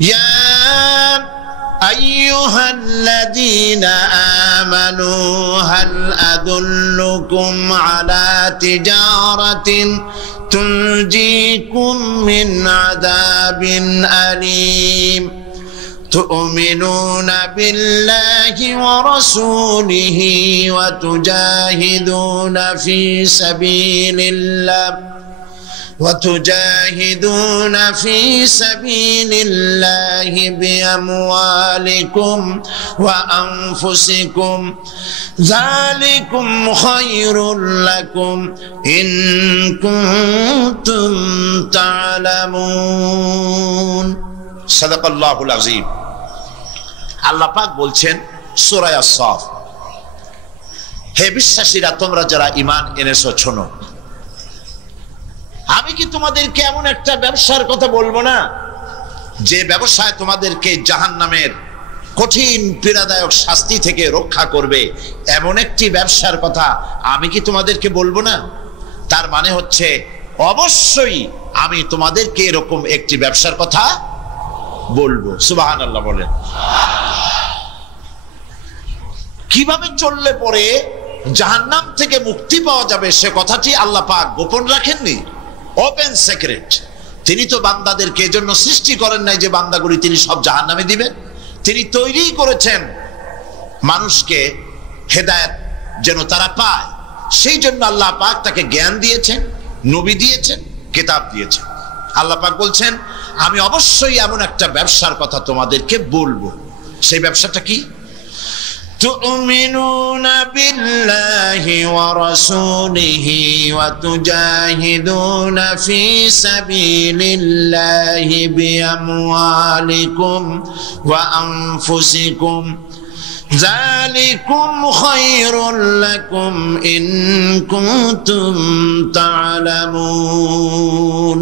ইয়া আইয়ুহাল্লাযীনা আমানু হাল আদুল্লুকুম আলা তিজারাতিন তুনজিকুম মিন আযাবিন আলীম تؤمنون بالله ورسوله وتجاهدون في سبيل الله بأموالكم وأنفسكم ذلكم خير لكم إن كنتم تعلمون সাদাকাল্লাহুল আযীম। আল্লাহ পাক বলছেন সূরা আস-সাফ, হে বিশ্বাসীরা, তোমরা যারা ঈমান এনেছো শোনো, আমি কি তোমাদেরকে এমন একটা ব্যবসার কথা বলবো না যে ব্যবসায় তোমাদেরকে জাহান্নামের কঠিন পীড়াদায়ক শাস্তি থেকে রক্ষা করবে? এমন একটি ব্যবসার কথা আমি কি তোমাদেরকে বলবো না? তার মানে হচ্ছে অবশ্যই আমি তোমাদেরকে এরকম একটি ব্যবসার কথা বলবো। সুবহানাল্লাহ বলেন। কিভাবে চললে পরে জাহান্নাম থেকে মুক্তি পাওয়া যাবে সে কথাটি আল্লাহ পাক গোপন রাখেননি, ওপেন সিক্রেট। তিনি তো বান্দাদেরকে এজন্য সৃষ্টি করেন নাই যে বান্দাগুলি তিনি সব জাহান্নামে দিবেন। তিনি তৈরি করেছেন মানুষকে হেদায়েত যেন তারা পায়, সেই জন্য আল্লাহ পাক তাকে জ্ঞান দিয়েছেন, নবী দিয়েছেন, কিতাব দিয়েছেন। আল্লাহ পাক বলছেন আমি অবশ্যই এমন একটা ব্যবসার কথা তোমাদেরকে বলবো। সেই ব্যবসাটা কি? তুমিনুনা বিল্লাহি ওয়া রাসূলিহি ওয়া তুজাহিদুনা ফি সাবিলিল্লাহি বিআমওয়ালিকুম ওয়া আনফুসিকুম যালিকুম খায়রুল লাকুম ইন কুনতুম তা'লামুন।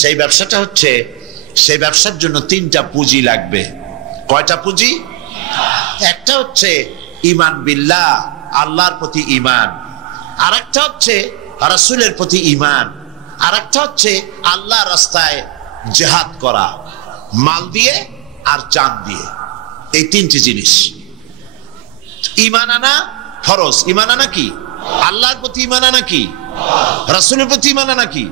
সেই ব্যবসাটা হচ্ছে, সেই ব্যবসার জন্য তিনটা পুঁজি লাগবে। কয়টা পুঁজি? একটা হচ্ছে ঈমান বিল্লাহ, আল্লাহর প্রতি ঈমান। আরেকটা হচ্ছে রাসূলের প্রতি ঈমান। আরেকটা হচ্ছে আল্লাহর রাস্তায় জিহাদ করা, মাল দিয়ে আর জান দিয়ে। এই তিনটি জিনিস। ঈমান আনা ফরজ। ঈমান আনা কি? আল্লাহর প্রতি ঈমান আনা কি? রাসূলের প্রতি ঈমান আনা কি?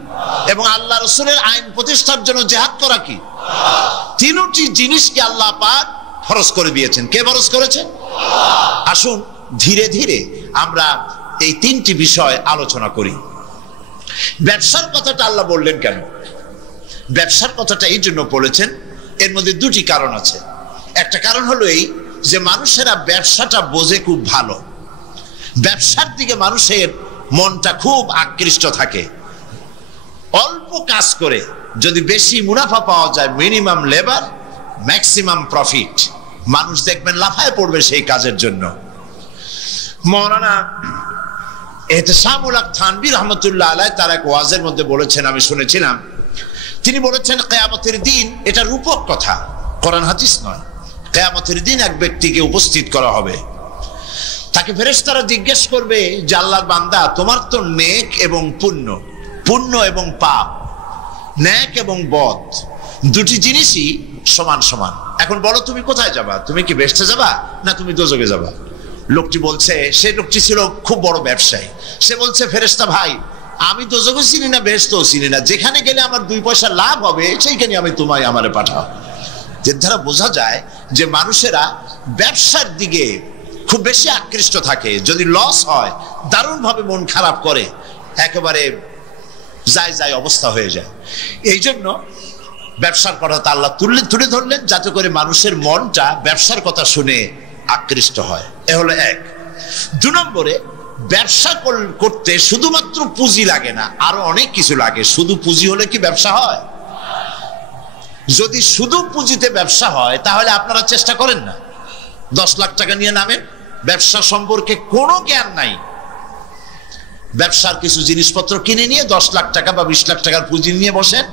এবং আল্লাহ রাসূলের আইন প্রতিষ্ঠার জন্য জিহাদ করা কি? তিনটি জিনিসকে আল্লাহ পাক ফরজ করে দিয়েছেন। কে ফরজ করেছেন? আসুন ধীরে ধীরে আমরা এই তিনটি বিষয় আলোচনা করি। ব্যবসার কথাটা আল্লাহ বললেন কেন? ব্যবসার কথাটা এই জন্য বলেছেন, এর মধ্যে দুটি কারণ আছে। একটা কারণ হলো এই যে মানুষেরা ব্যবসাটা বোঝে খুব ভালো, ব্যবসার দিকে মানুষের মনটা খুব আকৃষ্ট থাকে। অল্প কাজ করে যদি বেশি মুনাফা পাওয়া যায়, মিনিমাম লেবার ম্যাক্সিমাম প্রফিট, মানুষ দেখবেন লাফায় পড়বে সেই কাজের জন্য। মাওলানা ইহতিসামুল হক থানভী রাহমাতুল্লাহ আলাইহি তার এক ওয়াজের মধ্যে বলেছেন, আমি শুনেছিলাম, তিনি বলেছেন কিয়ামতের দিন, এটা রূপক কথা, কোরআন হাদিস নয়। কিয়ামতের দিন এক ব্যক্তিকে উপস্থিত করা হবে, তাকে ফেরেশতারা জিজ্ঞেস করবে যে আল্লাহর বান্দা, তোমার তো নেক এবং পুণ্য, পুণ্য এবং পাপ, নেক এবং বদ দুটি জিনিসই সমান সমান। এখন বলো তুমি কোথায় যাবা? তুমি কি বেহেশতে যাবা না তুমি দোজখে যাবা? লোকটি বলছে, সে লোকটি ছিল খুব বড় ব্যবসায়ী, সে বলছে ফেরেশতা ভাই, আমি দোজখও চিনি না বেহেশতও চিনি না, যেখানে গেলে আমার 2 পয়সা লাভ হবে সেইখানে আমি তোমায় আমারে পাঠাও। এর দ্বারা বোঝা যায় যে মানুষেরা ব্যবসার দিকে খুব বেশি আকৃষ্ট থাকে। যদি লস হয় দারুণ ভাবে মন খারাপ করে, একেবারে যায় অবস্থা হয়ে যায়। এই জন্য ব্যবসার কথা আল্লাহ তুলে ধরলেন যাতে করে মানুষের মনটা ব্যবসার কথা শুনে আকৃষ্ট হয়। এ হলো এক। 2 নম্বরে, ব্যবসা করতে শুধুমাত্র পুঁজি লাগে না, আরো অনেক কিছু লাগে। শুধু পুঁজি হলে কি ব্যবসা হয়? যদি শুধু পুঁজিতে ব্যবসা হয় তাহলে আপনারা চেষ্টা করেন না। 10 লাখ টাকা নিয়ে নামেন, ব্যবসা সম্পর্কে কোনো জ্ঞান নাই, ব্যবসার কিছু জিনিসপত্র কিনে নিয়ে 10 লাখ টাকা বা 20 লাখ টাকার পুঁজি নিয়ে বসেন,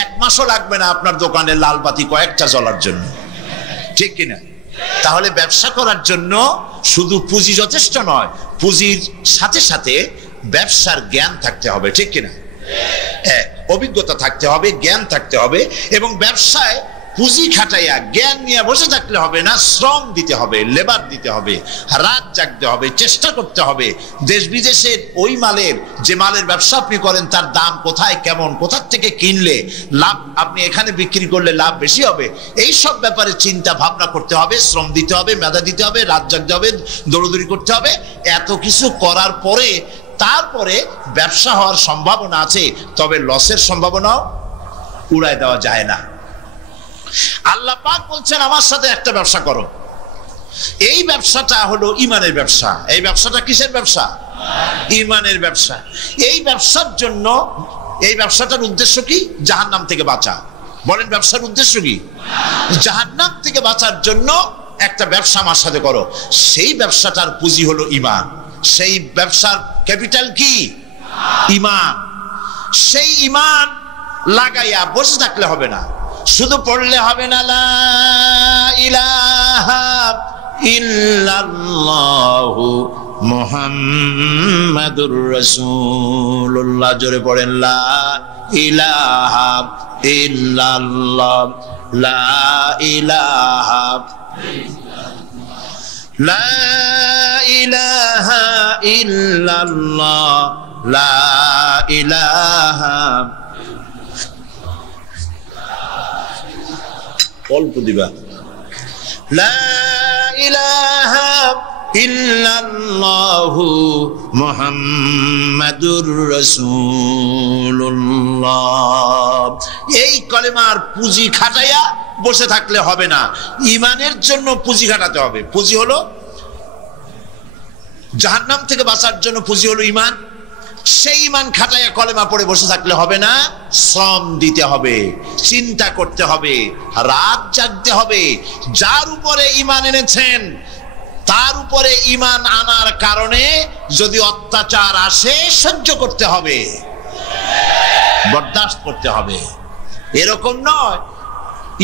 1 মাসও লাগবে না আপনার দোকানে লাল বাতি কয়েকটা জ্বলার জন্য, ঠিক কিনা? তাহলে ব্যবসা করার জন্য শুধু পুঁজি যথেষ্ট নয়, পুঁজির সাথে সাথে ব্যবসার জ্ঞান থাকতে হবে, ঠিক কিনা? অভিজ্ঞতা থাকতে হবে, জ্ঞান থাকতে হবে, এবং ব্যবসায় পুঁজি খাটাইয়া জ্ঞান নিয়ে বসে থাকলে হবে না, শ্রম দিতে হবে, লেবার দিতে হবে, রাত জাগতে হবে, চেষ্টা করতে হবে। দেশ বিদেশের ওই মালের, যে মালের ব্যবসা আপনি করেন তার দাম কোথায়, কেমন, কোথা থেকে কিনলে লাভ, আপনি এখানে বিক্রি করলে লাভ বেশি হবে, এই সব ব্যাপারে চিন্তা ভাবনা করতে হবে, শ্রম দিতে হবে, মেধা দিতে হবে, রাত জাগতে হবে, দৌড়দৌড়ি করতে হবে। এত কিছু করার পরে তারপরে ব্যবসা হওয়ার সম্ভাবনা আছে, তবে লসের সম্ভাবনাও উড়ায় দেওয়া যায় না। আল্লাহ পাক বলছেন আমার সাথে একটা ব্যবসা করো। এই ব্যবসাটা হলো ইমানের ব্যবসা। এই ব্যবসাটা কিসের ব্যবসা? ইমানের ব্যবসা। এই ব্যবসার জন্য, এই ব্যবসাটার উদ্দেশ্য কি? জাহান্নাম থেকে বাঁচা। বলেন ব্যবসার উদ্দেশ্য কি? জাহান্নাম থেকে বাঁচার জন্য একটা ব্যবসা আমার সাথে করো। সেই ব্যবসাটার পুঁজি হলো ইমান। সেই ব্যবসার ক্যাপিটাল কি? ইমান। সেই ইমান লাগাইয়া বসে থাকলে হবে না, শুধু পড়লে হবে না লা ইলাহা ইল্লাল্লাহু মুহাম্মাদুর রাসূলুল্লাহ। জোরে পড়েন লা ইলাহা ইল্লাল্লাহ, লা ইলাহা, লা ইলাহা ইল্লাল্লাহ, লা ইলাহা, অল্প দিবা, লা ইলাহা ইল্লাল্লাহু মুহাম্মাদুর রাসূলুল্লাহ। এই কলেমার পুঁজি খাটাইয়া বসে থাকলে হবে না, ইমানের জন্য পুঁজি খাটাতে হবে। পুঁজি হলো জাহান্নাম থেকে বাঁচার জন্য, পুঁজি হলো ইমান। সেই ইমান খাটাইয়া কলেমা পড়ে বসে থাকলে হবে না, শ্রম দিতে হবে, চিন্তা করতে হবে, রাত জাগতে হবে। যার উপরে ইমান এনেছেন তার উপরে ইমান আনার কারণে যদি অত্যাচার আসে সহ্য করতে হবে, বরদাস্ত করতে হবে। এরকম নয়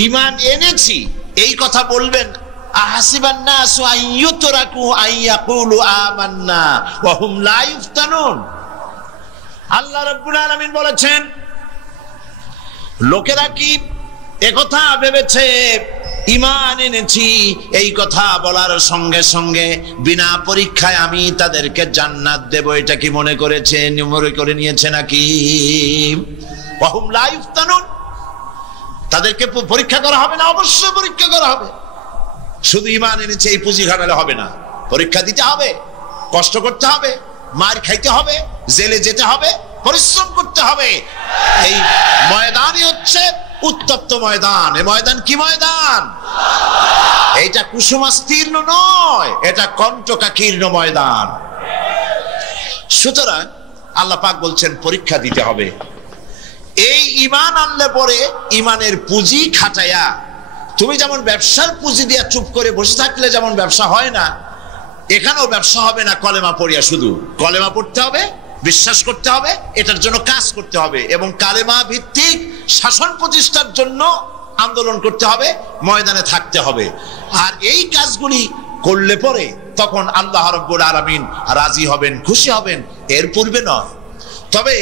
ইমান এনেছি এই কথা বলবেন আহাসিবান নাসু আন ইউতরাকু আন ইয়াকুলু আমান্না ওয়া হুম লা ইফতানুন। আল্লাহ রাব্বুল আলামিন বলেছেন, লোকেরা কি একথা ভেবেছে ঈমান এনেছি এই কথা বলার সঙ্গে সঙ্গে বিনা পরীক্ষায় আমি তাদেরকে জান্নাত দেব, এটা কি মনে করেছে, মনে করে নিয়েছে নাকি? ওয়া হুম লা ইফতানুন, তাদেরকে পরীক্ষা করা হবে না? অবশ্যই পরীক্ষা করা হবে। শুধু ঈমান এনেছে এই পুঁজি খাটালে হবে না, পরীক্ষা দিতে হবে, কষ্ট করতে হবে, মার খাইতে হবে, জেলে যেতে হবে, পরিশ্রম করতে হবে। এই ময়দানই হচ্ছে উত্তপ্ত ময়দান। এই ময়দান কি ময়দান? এইটা কুসুমাস্তীর্ণ নয়, এটা কণ্টকাকীর্ণ ময়দান। সুতরাং আল্লাহ পাক বলছেন পরীক্ষা দিতে হবে। এই ঈমান আনলে পরে ঈমানের পুঁজি খাটায়া, তুমি যেমন ব্যবসার পুঁজি দিয়া চুপ করে বসে থাকলে যেমন ব্যবসা হয় না, এখানেও ব্যবসা হবে না কলেমা পড়িয়া। শুধু কলেমা পড়তে হবে, বিশ্বাস করতে হবে, এটার জন্য কাজ করতে হবে এবং কালেমা ভিত্তিক শাসন প্রতিষ্ঠার জন্য আন্দোলন করতে হবে, ময়দানে থাকতে হবে। আর এই কাজগুলি করলে পরে তখন আল্লাহ রাব্বুল আলামিন রাজি হবেন, খুশি হবেন, এর পূর্বে নয়। তবে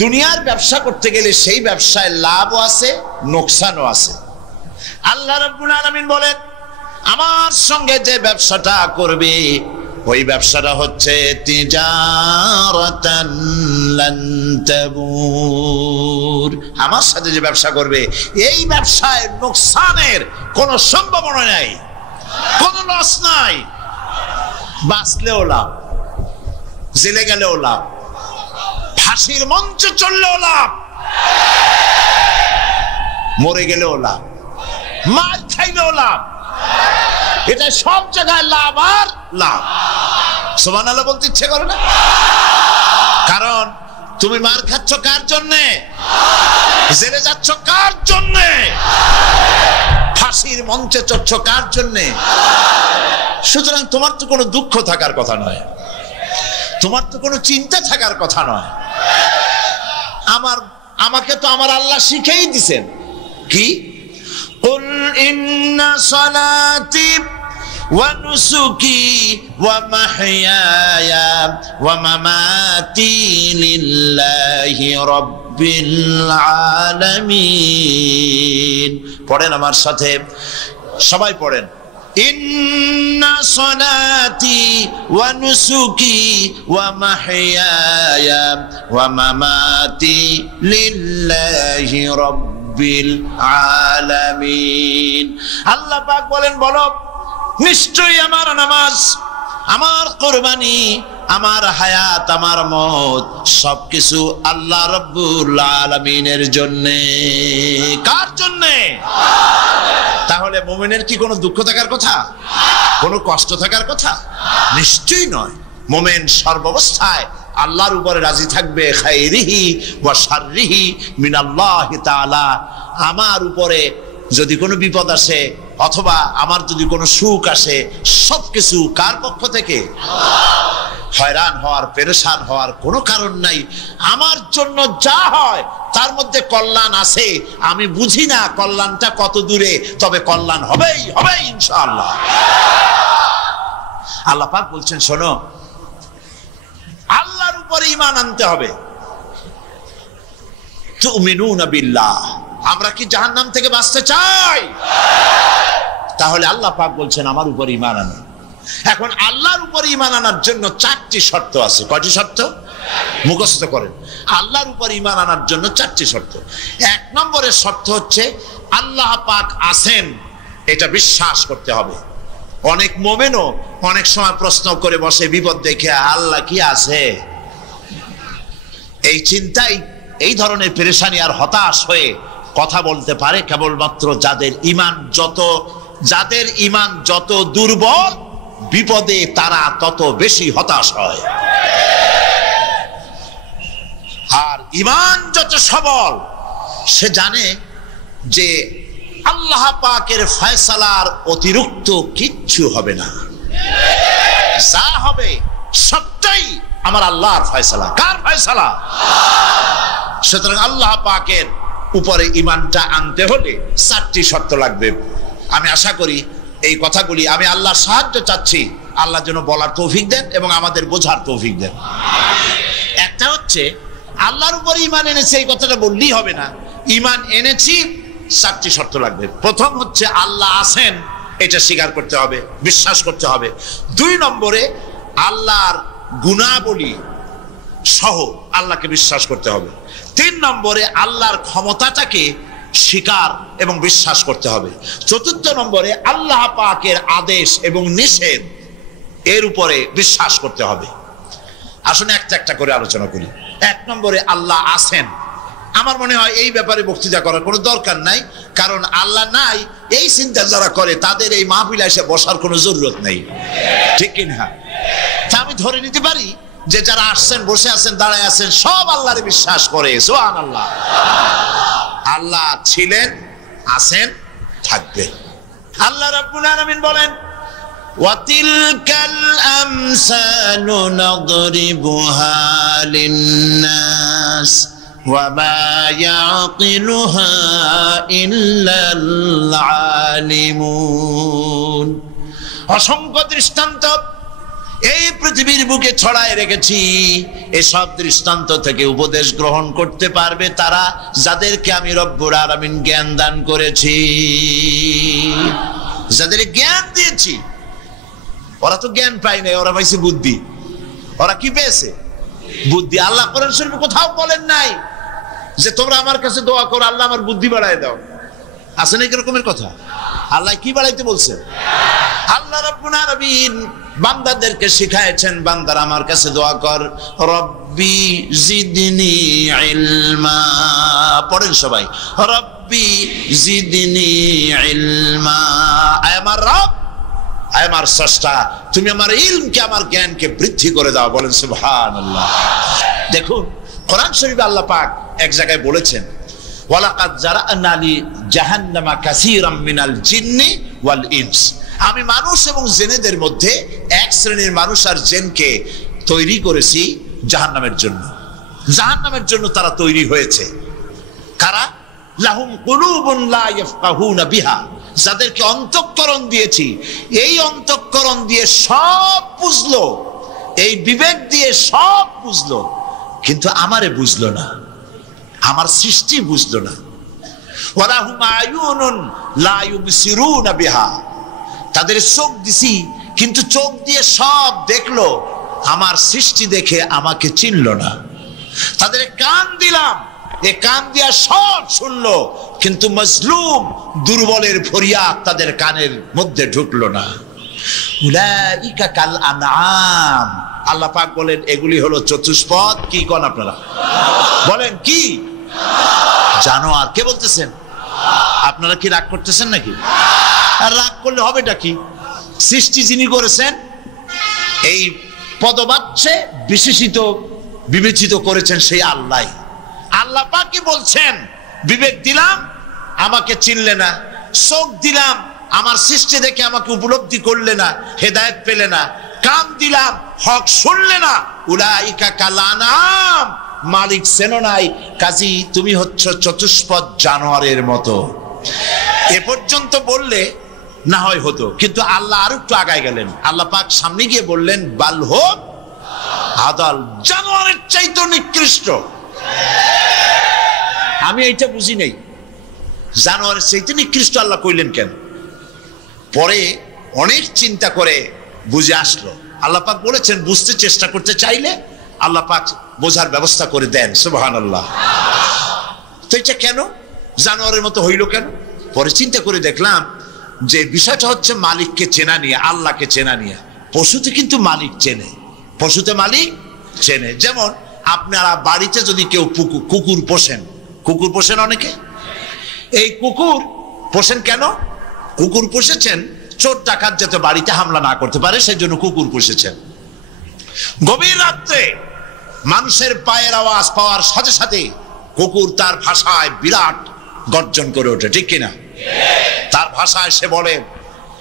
দুনিয়ার ব্যবসা করতে গেলে সেই ব্যবসায় লাভও আছে, নোকসানও আছে। আল্লাহ রাব্বুল আলামিন বলেন, আমার সঙ্গে যে ব্যবসাটা করবে ওই ব্যবসাটা হচ্ছে তিজারাতান লান তাবুর। আমার সাথে যে ব্যবসা করবে এই ব্যবসায় নোকসানের কোনো সম্ভাবনা নাই, কোনো লস নাই। বাঁচলেও লাভ, জেলে গেলেও লাভ, ফাঁসির মঞ্চে চললেও লাভ, মরে গেলেও লাভ, মার খাইলেও লাভ। এটা সব জায়গায় লাভ আর লাভ। সুবহানাল্লাহ বলতে ইচ্ছে করে না? কারণ তুমি মার খাচ্ছ কার জন্যে? জেলে যাচ্ছ কার জন্যে? ফাঁসির মঞ্চে চড়ছ কার জন্যে? সুতরাং তোমার তো কোনো দুঃখ থাকার কথা নয়, তোমার তো কোনো চিন্তা থাকার কথা নয়। আমাকে তো আমার আল্লাহ শিখেই দিছেন কি? قل إن صلاتي ونسكي ومحياي ومماتي لله رب রাব্বিল আলামিন। পড়েন আমার সাথে, সবাই পড়েন। ইন্না সলাতি ওয়া নুসুকি ওয়া মাহইয়ায়া ওয়া মামাতি লিল্লাহি রাব্বিল আলামিন। আল্লাহ পাক বলেন, বলো নিশ্চয়ই আমার নামাজ, আমার কুরবানি, আমার হায়াত, আমার মওত সবকিছু আল্লাহ রাব্বুল আলামিনের জন্য। কার জন্য? তাহলে মুমিনের কি কোনো দুঃখ থাকার কথা, কোনো কষ্ট থাকার কথা? নিশ্চয়ই নয়। মুমিন সর্বাবস্থায় আল্লাহর উপরে রাজি থাকবে, খাইরিহি ওয়া শাররিহি মিনাল্লাহি তাআলা। আমার উপরে যদি কোনো বিপদ আসে অথবা আমার যদি কোনো সুখ আসে, সবকিছু কার পক্ষ থেকে? হয়রান হওয়ার, পেরেশান হওয়ার কোনো কারণ নাই। আমার জন্য যা হয় তার মধ্যে কল্যাণ আছে। আমি বুঝি না কল্যাণটা কত দূরে, তবে কল্যাণ হবেই হবে ইনশাআল্লাহ। আল্লাহ পাক বলছেন, শোনো, আল্লাহর উপরে ঈমান আনতে হবে। তুমিনুনা বিল্লাহ। আমরা কি জাহান্নাম থেকে বাঁচতে চাই? তাহলে আল্লাহ পাক বলছেন আমার উপর ঈমান আনো। এখন আল্লাহর উপর ঈমান আনার জন্য 4টি শর্ত আছে। কয়টি শর্ত? মুখস্থ করেন। আল্লাহর উপর ঈমান আনার জন্য 4টি শর্ত। 1 নম্বরের শর্ত হচ্ছে আল্লাহ পাক আছেন, এটা বিশ্বাস করতে হবে। অনেক মুমিনও অনেক সময় প্রশ্ন করে বসে বিপদ দেখে, আল্লাহ কি আছে? এই চিন্তাই, এই ধরনের পেরেশানি আর হতাশ হয়ে কথা বলতে পারে কেবলমাত্র যাদের ঈমান যত দুর্বল, বিপদে তারা তত বেশি হতাশ হয়। আর ঈমান যত সবল, সে জানে যে আল্লাহ পাকের ফয়সালার অতিরিক্ত কিচ্ছু হবে না। যা হবে সবটাই আমার আল্লাহর ফয়সালা। কার ফয়সালা? সুতরাং আল্লাহ পাকের উপরে ঈমানটা আনতে হলে 4টি শর্ত লাগবে। আমি আশা করি এই কথাগুলি, আমি আল্লাহর সাহায্য চাচ্ছি, আল্লাহ যেন বলার তৌফিক দেন এবং আমাদের বোঝার তৌফিক দেন। একটা হচ্ছে আল্লাহর উপরে ঈমান এনেছি, এই কথাটা বললেই হবে না। ঈমান এনেছি, 4টি শর্ত লাগবে। প্রথম হচ্ছে আল্লাহ আছেন, এটা স্বীকার করতে হবে, বিশ্বাস করতে হবে। 2 নম্বরে আল্লাহর গুণাবলী সহ আল্লাহকে বিশ্বাস করতে হবে। 3 নম্বরে আল্লাহর ক্ষমতাটাকে স্বীকার এবং বিশ্বাস করতে হবে। 4 নম্বরে আল্লাহ পাকের আদেশ এবং নিষেধ, এর উপরে বিশ্বাস করতে হবে। আসুন একটা একটা করে আলোচনা করি। 1 নম্বরে আল্লাহ আছেন। আমার মনে হয় এই ব্যাপারে বক্তৃতা করার কোনো দরকার নাই, কারণ আল্লাহ নাই এই চিন্তা যারা করে তাদের এই মাহফিলে এসে বসার কোনো জরুরত নেই, ঠিক কিনা? তা আমি ধরে নিতে পারি যে যারা আসছেন, বসে আছেন, দাঁড়ায় আছেন, সব আল্লাহরে বিশ্বাস করে। সুবহানাল্লাহ। আল্লাহ ছিলেন, আছেন, থাকবে। আল্লাহ রাব্বুল আলামিন বলেন, ওয়াতিলকাল আমসালু নাদরিবুহা লিন্নাস ওয়া মা ইয়াকিলুহা ইল্লাল আলিমুন। অসংখ্য দৃষ্টান্ত এই পৃথিবীর বুকে ছড়ায় রেখেছি। এসব দৃষ্টান্ত থেকে উপদেশ গ্রহণ করতে পারবে তারা যাদেরকে আমি রব্বুল আলামিন জ্ঞান দান করেছি, যাদের জ্ঞান দিয়েছি। ওরা তো জ্ঞান পায় নাই, ওরা পাইছে বুদ্ধি। ওরা কি পেয়েছে? বুদ্ধি। আল্লাহ কোরআন শরীফে কোথাও বলেন নাই যে তোমরা আমার কাছে দোয়া করো, আল্লাহ আমার বুদ্ধি বাড়ায় দাও। আছে না এরকমের কথা? আল্লাহ কি বাড়াইতে বলছেন? আল্লাহ রাব্বুল আলামিন বান্দাদেরকে শিখায়েছেন, বান্দারা আমার কাছে দোয়া কর, রব্বি জিদনি ইলমা। পড়েন সবাই, রব্বি জিদনি ইলমা। আয় আমার রব, আয় আমার স্রষ্টা, তুমি আমার ইলমকে, আমার জ্ঞানকে বৃদ্ধি করে দাও। বলেন সুবহানাল্লাহ। দেখুন কোরআন শরীফে আল্লাহ পাক এক জায়গায় বলেছেন, ওয়ালাকাদ জারা'না লি জাহান্নামা কাসীরাম মিনাল জিন্নি ওয়াল ইনস। আমি মানুষ এবং জিনেদের মধ্যে এক শ্রেণীর মানুষ আর জিনকে তৈরি করেছি জাহান্নামের জন্য। জাহান্নামের জন্য তারা তৈরি হয়েছে। কারা? লাহুম কুলুবুন লা ইয়াফকাহুনা বিহা। যাদেরকে অন্তঃকরণ দিয়েছি, এই অন্তঃকরণ দিয়ে সব বুঝলো, এই বিবেক দিয়ে সব বুঝলো, কিন্তু আমারে বুঝলো না। আমার সৃষ্টি বুঝলো না। ওয়ালাহুম আয়ুনুন লা ইউবসিরুনা বিহা, তাদের চোখ দিছি কিন্তু চোখ দিয়ে সব দেখলো, আমার সৃষ্টি দেখে আমাকে চিনল না। তাদের কান দিলাম, এ কান দিয়া সব শুনলো, কিন্তু মজলুম দুর্বলের ফরিয়াদ তাদের কানের মধ্যে ঢুকলো না। উলাইকা কাল আনআম, আল্লাহ পাক বলেন এগুলি হলো চতুষ্পদ। কি কোন আপনারা বলেন কি? জানোয়ার। কে বলতেছেন? আপনারা কি রাগ করতেছেন নাকি? আর রাগ করলে হবেটা কি? সৃষ্টি যিনি করেছেন এই পদবাচ্যে বিশেষিত বিবেচিত করেছেন সেই আল্লাহ। আল্লাহ পাক কি বলছেন? বিবেক দিলাম, আমাকে চিনলে না। চোখ দিলাম, আমার সৃষ্টি দেখে আমাকে উপলব্ধি করলে না, হেদায়েত পেলে না। কান দিলাম, হক শুনলে না। উলাইকা কাল আনআম, মালিক চেনো নাই, কাজী তুমি হচ্ছ চতুষ্পদ জানোয়ারের মতো। এ পর্যন্ত বললে না হয় হতো, কিন্তু আল্লাহ আরো একটু আগায় গেলেন। আল্লাহ পাক সামনে গিয়ে বললেন বাল হোক আদাল, জানোয়ারের চাইতে নিকৃষ্ট। আমি এইটা বুঝি নাই, জানোয়ারের চাইতে নিকৃষ্ট আল্লাহ কইলেন কেন? পরে অনেক চিন্তা করে বুঝে আসলো। আল্লাহ পাক বলেছেন বুঝতে চেষ্টা করতে চাইলে আল্লাহ পাক বোঝার ব্যবস্থা করে দেন। সুবহানাল্লাহ। তো এটা কেন জানোয়ারের মতো হইল কেন? পরে চিন্তা করে দেখলাম যে বিষয়টা হচ্ছে মালিককে চেনা নিয়ে, আল্লাহকে চেনা নিয়ে। পশুতে কিন্তু মালিক চেনে, পশুতে মালিক চেনে। যেমন আপনারা বাড়িতে যদি কেউ কুকুর পোষেন, কুকুর পোষেন অনেকে। এই কুকুর পোষেন কেন? কুকুর পুষেছেন চোর ডাকাত যাতে বাড়িতে হামলা না করতে পারে, সেই জন্য কুকুর পুষেছেন। গভীর রাত্রে মানুষের পায়ের আওয়াজ পাওয়ার সাথে সাথে কুকুর তার ভাষায় বিরাট গর্জন করে ওঠে, ঠিক কিনা? তার ভাষায় সে বলে,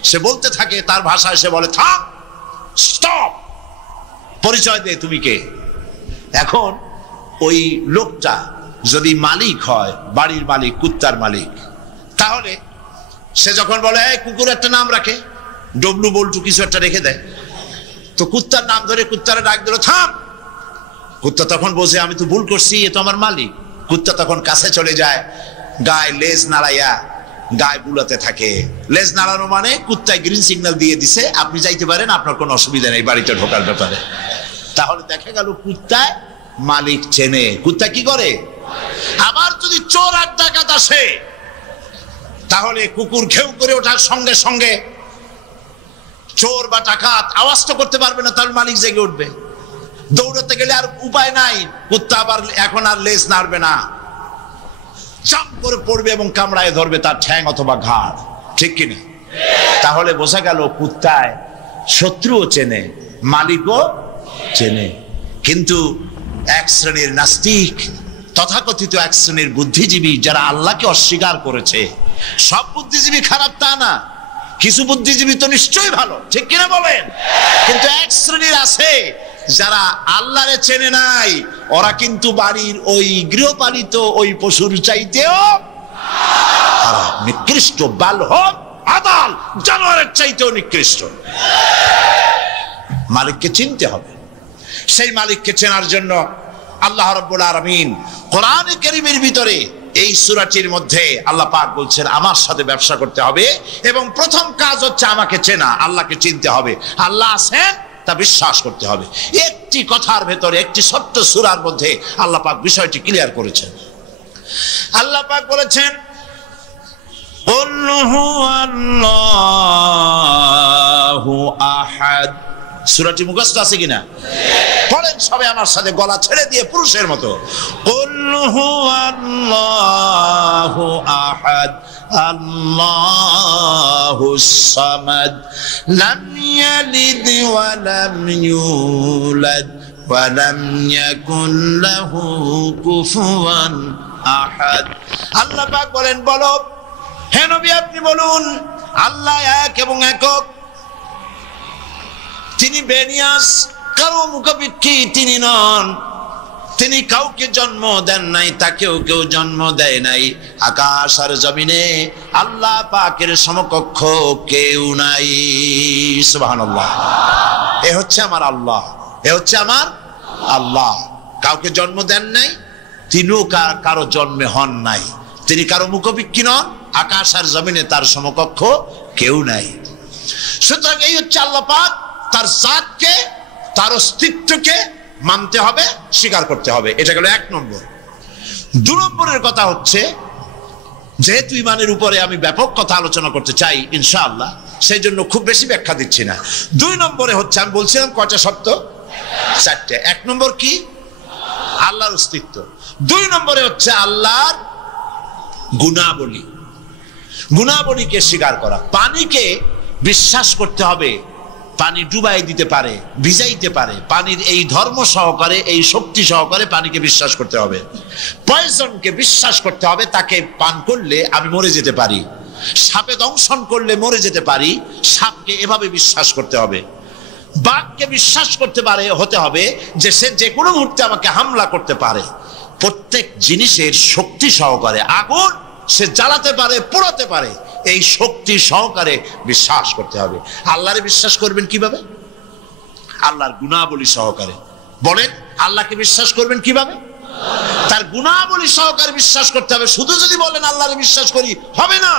সে বলতে থাকে, তার ভাষায় সে বলে থাম, স্টপ, পরিচয় দে তুমি কে। এখন ওই লোকটা যদি মালিক হয়, বাড়ির মালিক, কুত্তার মালিক, তাহলে সে যখন বলে কুকুর একটা নাম রাখে, ডবলু বল্টু কিছু একটা রেখে দেয়, তো কুত্তার নাম ধরে কুত্তারে ডাক দিল থাম। কুত্তা তখন বোঝে আমি তো ভুল করছি, এ তো আমার মালিক। কুত্তা তখন কাছে চলে যায়, গায়ে লেজ নাড়াইয়া গায়ে বুলাতে থাকে। লেজ নাড়ানো মানে কুত্তায় গ্রিন সিগন্যাল দিয়ে দিছে, আপনি যাইতে পারেন, আপনার কোনো অসুবিধা নেই বাড়িতে ঢোকার ব্যাপারে। তাহলে দেখা গেল কুত্তায় মালিক চেনে। কুত্তা কি করে? আবার যদি চোর আর ডাকাত আসে, তাহলে কুকুর ঘেউ করে ওঠার সঙ্গে সঙ্গে চোর বা ডাকাত আওয়াজ তো করতে পারবে না, তার মালিক জেগে উঠবে। দৌড়াতে গেলে আর উপায় নাই, কুত্তা আবার এখন আর লেজ নাড়বে না, চাপ করে পড়বে এবং কামড়ায় ধরবে তার ঠ্যাং অথবা ঘাড়, ঠিক কিনা? তাহলে বোঝা গেল কুত্তায় শত্রুও চেনে, মালিকও চেনে। কিন্তু এক শ্রেণীর নাস্তিক, তথাকথিত এক শ্রেণীর বুদ্ধিজীবী যারা আল্লাহকে অস্বীকার করেছে, সব বুদ্ধিজীবী খারাপ তা না, কিছু বুদ্ধিজীবী তো নিশ্চয়ই ভালো, ঠিক কিনা বলেন? কিন্তু এক শ্রেণীর আছে যারা আল্লাহরে চেনে নাই, ওরা কিন্তু বাড়ির ওই গৃহপালিত ওই পশুর চাইতেও নিকৃষ্ট, বাল হোক আদাল, জানোয়ারের চাইতেও নিকৃষ্ট। মালিককে চিনতে হবে। সেই মালিককে চেনার জন্য আল্লাহ রাব্বুল আলামিন কোরআনে কারীমের ভিতরে এই সূরাটির মধ্যে আল্লাহ পাক বলছেন আমার সাথে ব্যবসা করতে হবে, এবং প্রথম কাজ হচ্ছে আমাকে চেনা, আল্লাহকে চিনতে হবে। আল্লাহ আছেন তা বিশ্বাস করতে হবে। একটি কথার ভেতরে, একটি ছোট্ট সূরার মধ্যে আল্লাহ পাক বিষয়টি ক্লিয়ার করেছেন। আল্লাহ পাক বলেছেন কুল হুয়াল্লাহু আহাদ। সূরাটি মুখস্থ আছে কিনা? পড়েন সবাই আমার সাথে, গলা ছেড়ে দিয়ে পুরুষের মতো। কুল হুয়াল্লাহু আহাদ আল্লাহুস সামাদ লাম ইয়ালিদ ওয়া লাম ইউলাদ ওয়া লাম ইয়াকুল লাহু কুফুয়ান আহাদ। আল্লাহ পাক বলেন, বলো হে নবী আপনি বলুন আল্লাহ এক এবং একক, তিনি বেনিয়াস, কারো মুখাপেক্ষী তিনি নন, তিনি কাউকে জন্ম দেন নাই, তাকেও কেউ জন্ম দেয় নাই। আকাশ আর জমিনে আল্লাহ পাকের সমকক্ষ কেউ নাই। সুবহানাল্লাহ। এ হচ্ছে আমার আল্লাহ, এ হচ্ছে আমার আল্লাহ। কাউকে জন্ম দেন নাই, তিনিও কারো জন্মে হন নাই, তিনি কারো মুখবিক্ষী নন, আকাশ আর জমিনে তার সমকক্ষ কেউ নাই। সুতরাং এই হচ্ছে আল্লাহ পাক, তার জাতকে, তার অস্তিত্বকে মানতে হবে, স্বীকার করতে হবে। এটা গেল 1 নম্বর। 2 নম্বরের কথা হচ্ছে, যেহেতু ইমানের উপরে আমি ব্যাপক কথা আলোচনা করতে চাই ইনশাআল্লাহ, সেই জন্য খুব বেশি ব্যাখ্যা দিচ্ছি না। 2 নম্বরে হচ্ছে, আমি বলছিলাম কয়টা শর্ত? 4টে। 1 নম্বর কি? আল্লাহর অস্তিত্ব। 2 নম্বরে হচ্ছে আল্লাহর গুণাবলী, গুণাবলীকে স্বীকার করা। পানিকে বিশ্বাস করতে হবে, পানি ডুবাই দিতে পারে, ভিজাইতে পারে, পানির এই ধর্ম সহকারে, এই শক্তি সহকারে পানিকে বিশ্বাস করতে হবে। পয়জনকে বিশ্বাস করতে হবে, তাকে পান করলে আমি মরে যেতে পারি। সাপে দংশন করলে মরে যেতে পারি, সাপকে এভাবে বিশ্বাস করতে হবে। বাঘকে বিশ্বাস করতে পারে, হতে হবে যে সে যে কোনো মুহূর্তে আমাকে হামলা করতে পারে। প্রত্যেক জিনিসের শক্তি সহকারে, আগুন সে জ্বালাতে পারে, পোড়াতে পারে, এই শক্তি সহকারে বিশ্বাস করতে হবে। আল্লাহরে বিশ্বাস করবেন কিভাবে? আল্লাহর গুণাবলী সহকারে। বলেন, আল্লাহকে বিশ্বাস করবেন কিভাবে? তার গুণাবলী সহকারে বিশ্বাস করতে হবে। শুধু যদি বলেন আল্লাহরে বিশ্বাস করি, হবে না,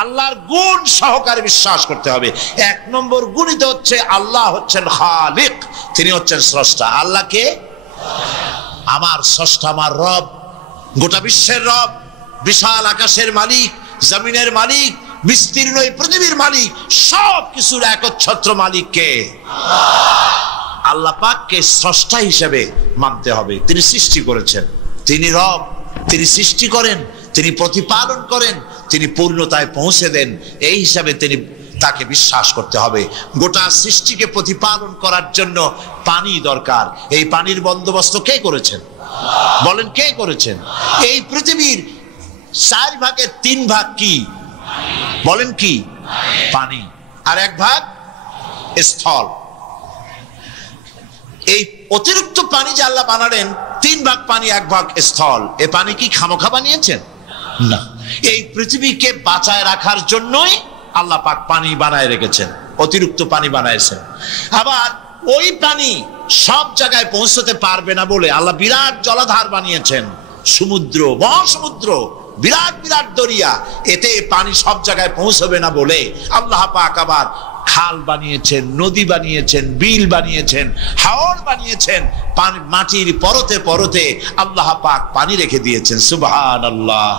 আল্লাহর গুণ সহকারে বিশ্বাস করতে হবে। 1 নম্বর গুণিত হচ্ছে আল্লাহ হচ্ছেন খালিক, তিনি হচ্ছেন স্রষ্টা। আল্লাহকে আমার স্রষ্টা, আমার রব, গোটা বিশ্বের রব, বিশাল আকাশের মালিক, জমিনের মালিক, বিস্তীর্ণ এই পৃথিবীর মালিক, সব কিছুর একচ্ছত্র মালিককে আল্লাহ পাককে স্রষ্টা হিসেবে মানতে হবে। তিনি সৃষ্টি করেছেন, তিনি রব, তিনি সৃষ্টি করেন, তিনি প্রতিপালন করেন, তিনি পূর্ণতায় পৌঁছে দেন, এই হিসাবে তিনি তাকে বিশ্বাস করতে হবে। গোটা সৃষ্টিকে প্রতিপালন করার জন্য পানি দরকার। এই পানির বন্দোবস্ত কে করেছেন? বলেন, কে করেছেন? এই পৃথিবীর 4 ভাগের 3 ভাগ কি? বলেন কি? পানি। আর 1 ভাগ স্থল। এই অতিরিক্ত পানি যে আল্লাহ বানালেন, 3 ভাগ পানি 1 ভাগ স্থল, এ পানি কি খামোখা বানিয়েছেন? না, এই পৃথিবীকে বাঁচায় রাখার জন্যই আল্লাহ পাক পানি বানায় রেখেছেন, অতিরিক্ত পানি বানাইছেন। আবার ওই পানি সব জায়গায় পৌঁছতে পারবে না বলে আল্লাহ বিরাট জলাধার বানিয়েছেন, সমুদ্র, মহাসমুদ্র, বিরাট বিরাট দরিয়া, এতে পানি সব জায়গায় পৌঁছবে না বলে আল্লাহ পাক আবার খাল বানিয়েছেন, নদী বানিয়েছেন, বিল বানিয়েছেন, হাওর বানিয়েছেন, মাটির পরতে পরতে আল্লাহ পাক পানি রেখে দিয়েছেন। সুবহানাল্লাহ।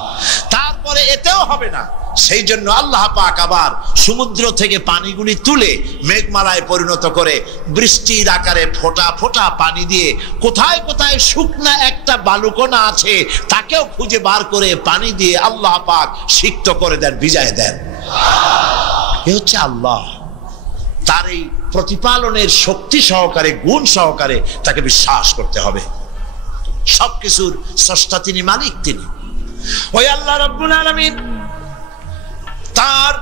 তারপরে এতেও হবে না, সেই জন্য আল্লাহ পাক আবার সমুদ্র থেকে পানিগুলি তুলে মেঘমালায় পরিণত করে বৃষ্টির আকারে ফোঁটা ফোঁটা পানি দিয়ে কোথায় কোথায় শুকনা একটা বালুকণা আছে তাকেও খুঁজে বার করে পানি দিয়ে আল্লাহ পাক সিক্ত করে দেন, ভিজায় দেন। এ হচ্ছে আল্লাহ। তার এই প্রতিপালনের শক্তি সহকারে, গুণ সহকারে তাকে বিশ্বাস করতে হবে। সবকিছুর স্রষ্টা তিনি, মালিক তিনি। ওই আল্লাহ রাব্বুল আলামিন, তার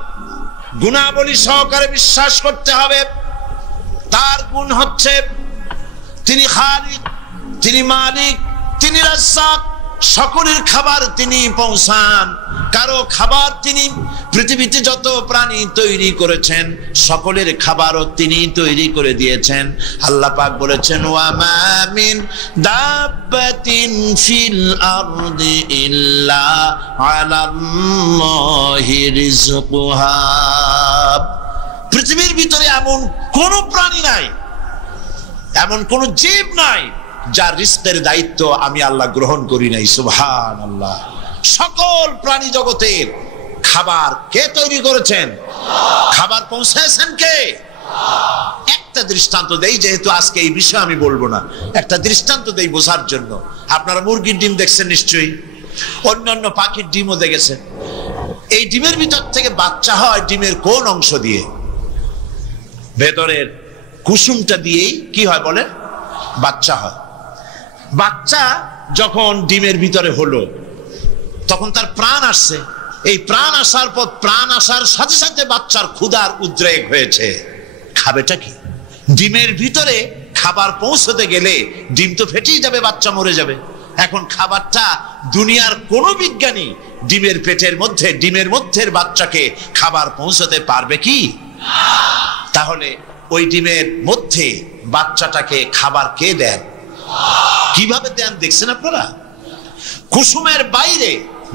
গুণাবলী সহকারে বিশ্বাস করতে হবে। তার গুণ হচ্ছে তিনি খালিক, তিনি মালিক, তিনি রাজ্জাক, সকলের খাবার তিনি পৌঁছান। কারো খাবার তিনি, পৃথিবীতে যত প্রাণী তৈরি করেছেন সকলের খাবারও তিনি তৈরি করে দিয়েছেন। আল্লাহ পাক বলেছেন, ওয়া মা মিন দাব্বাতিন ফিল আরদি ইল্লা আলাল্লাহি রিজকুহা। পৃথিবীর ভিতরে এমন কোন প্রাণী নাই, এমন কোন জীব নাই যার রিজকের দায়িত্ব আমি আল্লাহ গ্রহণ করি নাই। সুবহানাল্লাহ। সকল প্রাণী জগতের খাবার কে তৈরি করেছেন? খাবার পৌঁছাচ্ছেন কে? একটা দৃষ্টান্ত দেই, যেহেতু আজকে এই বিষয়ে আমি বলবো না, একটা দৃষ্টান্ত দেই বোঝার জন্য। আপনারা মুরগির ডিম দেখছেন নিশ্চয়ই, অন্যান্য পাখির ডিমও দেখেছেন। এই ডিমের ভিতর থেকে বাচ্চা হয় ডিমের কোন অংশ দিয়ে? ভেতরের কুসুমটা দিয়েই কি হয় বলেন? বাচ্চা হয়। বাচ্চা যখন ডিমের ভিতরে হলো তখন তার প্রাণ আসছে। এই প্রাণ আসার পর, প্রাণ আসার সাথে সাথে বাচ্চার ক্ষুধার উদ্রেক হয়েছে। খাবেটা কি? ডিমের ভিতরে খাবার পৌঁছতে গেলে ডিম তো ফেটেই যাবে, বাচ্চা মরে যাবে। এখন খাবারটা দুনিয়ার কোন বিজ্ঞানী ডিমের পেটের মধ্যে, ডিমের মধ্যের বাচ্চাকে খাবার পৌঁছতে পারবে কি? তাহলে ওই ডিমের মধ্যে বাচ্চাটাকে খাবার কে দেন? কিভাবে দেন দেখছেন আপনারা? কুসুমের বাইরে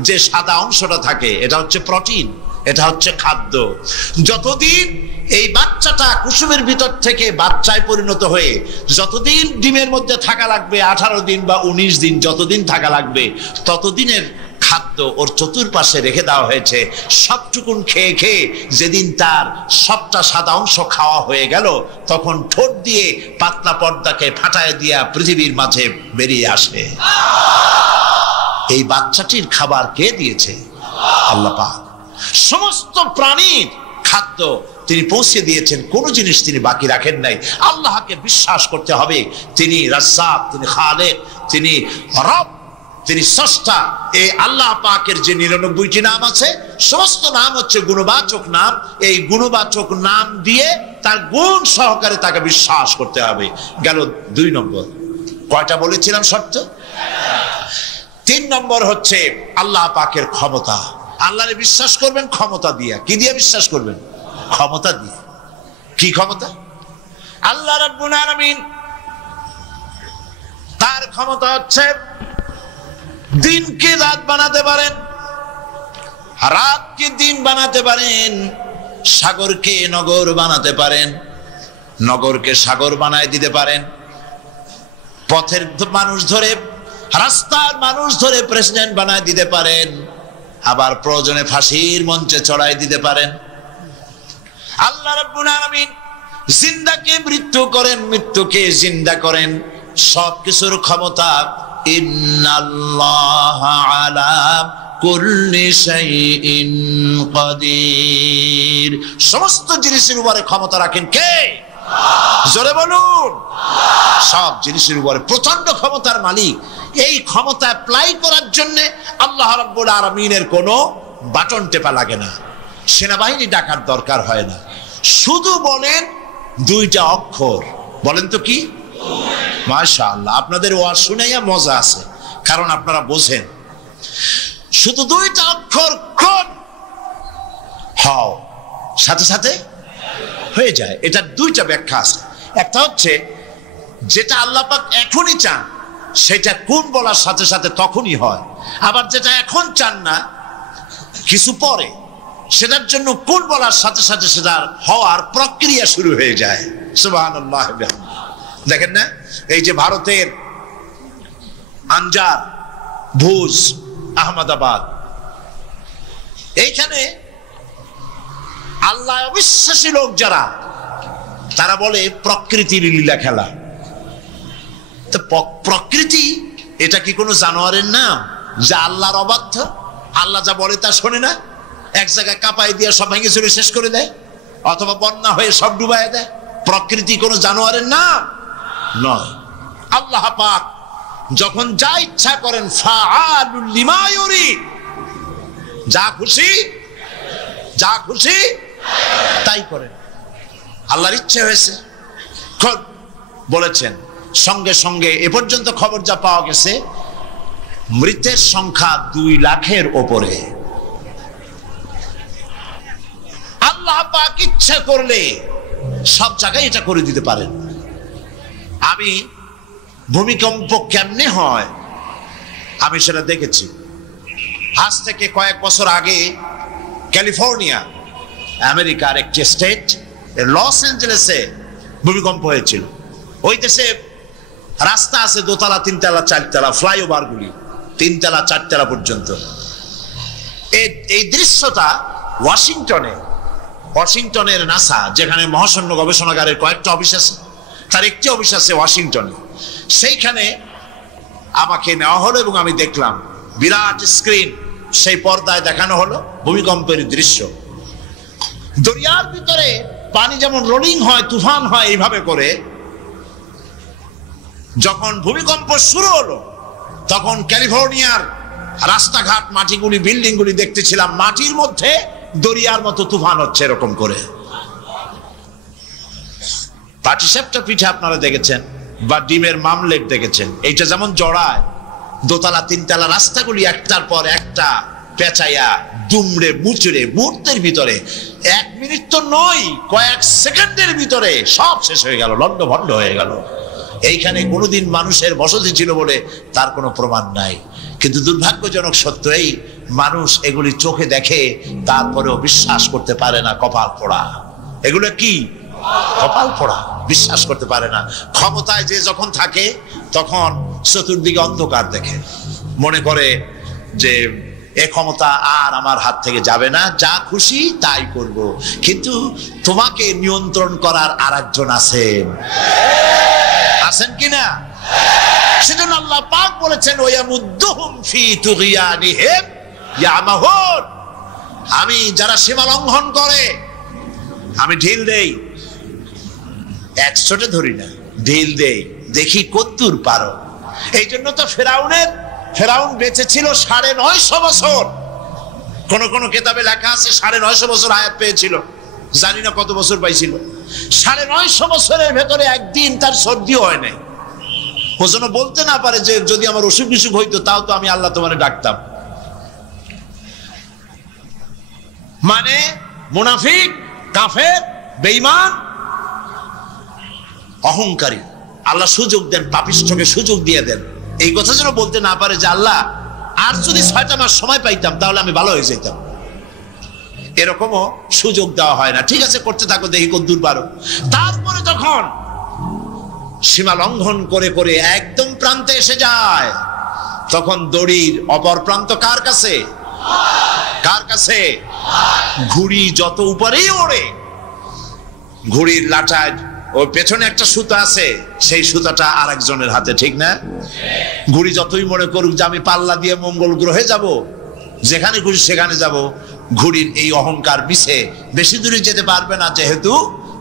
যে সাদা অংশটা থাকে এটা হচ্ছে প্রোটিন, এটা হচ্ছে খাদ্য। যতদিন এই বাচ্চাটা কুসুমের ভিতর থেকে বাচ্চায় পরিণত হয়ে যতদিন ডিমের মধ্যে থাকা লাগবে, 18 দিন বা 19 দিন যতদিন থাকা লাগবে, ততদিনের খাদ্য ওর চতুর্পাশে রেখে দেওয়া হয়েছে। সবটুকুন খেয়ে খেয়ে যেদিন তার সবটা সাদা অংশ খাওয়া হয়ে গেল, তখন ঠোঁট দিয়ে পাতলা পর্দাকে ফাটায় দিয়া পৃথিবীর মাঝে বেরিয়ে আসে। এই বাচ্চাটির খাবার কে দিয়েছে? আল্লাহ পাক। সমস্ত প্রাণীর খাদ্য তিনি পৌঁছে দিয়েছেন, কোনো জিনিস তিনি বাকি রাখেন নাই। আল্লাহকে বিশ্বাস করতে হবে, তিনি রাজ্জাক, তিনি খালেক, তিনি রব, তিনি স্রষ্টা। এই আল্লাহ পাকের যে 99টি নাম আছে, সমস্ত নাম হচ্ছে গুণবাচক নাম। এই গুণবাচক নাম দিয়ে তার গুণ সহকারে তাকে বিশ্বাস করতে হবে। গেল 2 নম্বর। কয়টা বলেছিলাম শর্ত? 3 নম্বর হচ্ছে আল্লাহ পাকের ক্ষমতা। আল্লাহরে বিশ্বাস করবেন ক্ষমতা দিয়ে। কি দিয়ে বিশ্বাস করবেন? ক্ষমতা দিয়ে। কি ক্ষমতা? আল্লাহ রাব্বুল আলামিন তার ক্ষমতা হচ্ছে দিনকে রাত বানাতে পারেন, রাতকে দিন বানাতে পারেন, সাগরকে নগর বানাতে পারেন, নগরকে সাগর বানায় দিতে পারেন, পথের মানুষ ধরে, রাস্তার মানুষ ধরে প্রেসিডেন্ট বানায় দিতে পারেন, আবার প্রয়োজনে ফাঁসির মঞ্চে চড়াই দিতে পারেন। আল্লাহ রাব্বুল আলামিন জিন্দাকে মৃত্যু করেন, মৃত্যুকে জিন্দা করেন। সবকিছুর ক্ষমতা। ইন্নাল্লাহা আলা কুল্লি শাইইন কাদির। সমস্ত জিনিসের উপরে ক্ষমতা রাখেন কে? জোরে বলুন। সব জিনিসের উপরে প্রচন্ড ক্ষমতার মালিক। এই ক্ষমতা অ্যাপ্লাই করার জন্য আল্লাহ রাব্বুল আলামিনের কোনো বাটন টেপা লাগে না, সেনাবাহিনী ডাকার দরকার হয় না। শুধু বলেন 2টা অক্ষর। বলেন তো কি? মাশাআল্লাহ, আপনাদের ওয়াজ শুনাইয়া মজা আছে, কারণ আপনারা বোঝেন। শুধু 2টা অক্ষর, কোন হও, সাথে সাথে হয়ে যায়। এটা 2টা ব্যাখ্যা আছে। একটা হচ্ছে যেটা আল্লাহ পাক এখনই চান সেটা কোন বলার সাথে সাথে তখনই হয়। আবার যেটা এখন চান না, কিছু পরে, সেটার জন্য কোন বলার সাথে সাথে সেটার হওয়ার প্রক্রিয়া শুরু হয়ে যায়। সুবহানাল্লাহ। দেখেন না, এই যে ভারতের আনজার, ভুজ, আহমেদাবাদ, এইখানে আল্লাহ অবিশ্বাসী লোক যারা, তারা বলে প্রকৃতির লীলা খেলা। তো প্রকৃতি এটা কি কোনো জানোয়ারের নাম যা আল্লাহর অবাধ্য? আল্লাহ যা বলে তা শোনে না, এক জায়গায় কাঁপাই দিয়ে সব ভেঙে চুরে শেষ করে দেয়, অথবা বন্যা হয়ে সব ডুবাই দেয়। প্রকৃতি কোনো জানোয়ারের নাম নয়। আল্লাহ পাক যখন যা ইচ্ছা করেন, ফাআলুল লিমা ইউরিদ, যা খুশি তাই করেন। আল্লাহর ইচ্ছে হয়েছে, বলেছেন। সঙ্গে সঙ্গে এ পর্যন্ত খবর যা পাওয়া গেছে, মৃতের সংখ্যা 2 লাখের ওপরে। আল্লাহ পাক ইচ্ছা করলে সব জায়গায় এটা করে দিতে পারেন। আমি ভূমিকম্প কেমনে হয় আমি সেটা দেখেছি। আজ থেকে কয়েক বছর আগে ক্যালিফোর্নিয়া, আমেরিকার একটি স্টেট, লস অ্যাঞ্জেলেসে ভূমিকম্প হয়েছিল। ওই দেশে রাস্তা আছে 2 তলা, 3 তলা, 4 তলা, ফ্লাইওভার গুলি 3 তলা 4 তলা পর্যন্ত। এই দৃশ্যটা ওয়াশিংটনের নাসা, যেখানে মহাশূন্য গবেষণাগারের কয়েকটা অফিস আছে, তার একটি অফিস আছে ওয়াশিংটনে। সেইখানে আমাকে নেওয়া হলো এবং আমি দেখলাম বিরাট স্ক্রিন, সেই পর্দায় দেখানো হলো ভূমিকম্পের দৃশ্য। দরিয়ার ভিতরে পানি যেমন রোলিং হয়, তুফান হয়, এইভাবে করে যখন ভূমিকম্প শুরু হলো, তখন ক্যালিফোর্নিয়ার রাস্তাঘাট, মাটিগুলি, বিল্ডিংগুলি দেখতেছিলাম মাটির মধ্যে দরিয়ার মতো তুফান হচ্ছে এরকম করে। পাটিসাপটা পিঠা আপনারা দেখেছেন, বা ডিমের মামলেট দেখেছেন। এইটা যেমন জড়ায়, 2 তলা 3 তলা রাস্তাগুলি একটার পর একটা পেঁচাইয়া দুমড়ে মুচড়ে মুহূর্তের ভিতরে, 1 মিনিট তো নয়, কয়েক সেকেন্ডের ভিতরে সব শেষ হয়ে গেল, লন্ডভন্ড হয়ে গেল। এইখানে কোনোদিন মানুষের বসতি ছিল বলে তার কোনো প্রমাণ নাই। কিন্তু দুর্ভাগ্যজনক সত্য এই, মানুষ এগুলি চোখে দেখে তারপরেও বিশ্বাস করতে পারে না। কপাল পোড়া। এগুলো কি? কপাল পোড়া, বিশ্বাস করতে পারে না। ক্ষমতায় যে যখন থাকে তখন চতুর্দিকে অন্ধকার দেখে, মনে করে যে এ ক্ষমতা আর আমার হাত থেকে যাবে না, যা খুশি তাই করব। কিন্তু তোমাকে নিয়ন্ত্রণ করার আরেকজন আছেন, আছেন কিনা? সেজন্য আল্লাহ পাক বলেছেন ওয়ায়ামুদ্দুহুম ফি তুগয়ানিহিম ইয়ামাহুন, আমি যারা সীমা লঙ্ঘন করে আমি ঢিল দেই, একশোটে ধরি না, ঢিল দেই, দেখি কতদূর পারো। এই জন্য তো ফেরাউন বেঁচে ছিল 950 বছর। কোন কোন কিতাবে লেখা আছে 950 বছর হায়াত পেয়েছিল, জানি না কত বছর পাইছিল। 950 বছরের ভেতরে একদিন তার সর্দিও হয় নাই। ও যেন বলতে না পারে যে যদি আমার অসুখ বিসুখ হইতো তাও তো আমি আল্লাহ তোমারে ডাকতাম। মানে মুনাফিক, কাফের, বেঈমান, অহংকারী। আল্লাহ সুযোগ দেন, পাপিষ্ঠকে সুযোগ দিয়ে দেন। এই কথা যেন বলতে না পারে যে আল্লাহ আর যদি 6টা মাস সময় পাইতাম তাহলে আমি ভালো হয়ে যেতাম। এরকমও সুযোগ দেওয়া হয় না। ঠিক আছে, করতে থাকো, দেখি কতদূর পারো। তারপরে যখন সীমা লঙ্ঘন করে করে একদম প্রান্তে এসে যায়, তখন দড়ির অপর প্রান্ত কার কাছে? কার কাছে? ঘুড়ি যত উপরেই ওড়ে, ঘুড়ির লাটায় ওর পেছনে একটা সুতা আছে, সেই সুতাটা আরেকজনের হাতে, ঠিক না? ঘুড়ি যতই মনে করুক যে আমি পাল্লা দিয়ে মঙ্গল গ্রহে যাব, যেখানে খুশি সেখানে যাব, ঘুড়ির এই অহংকার মিশে বেশি দূরে যেতে পারবে না, যেহেতু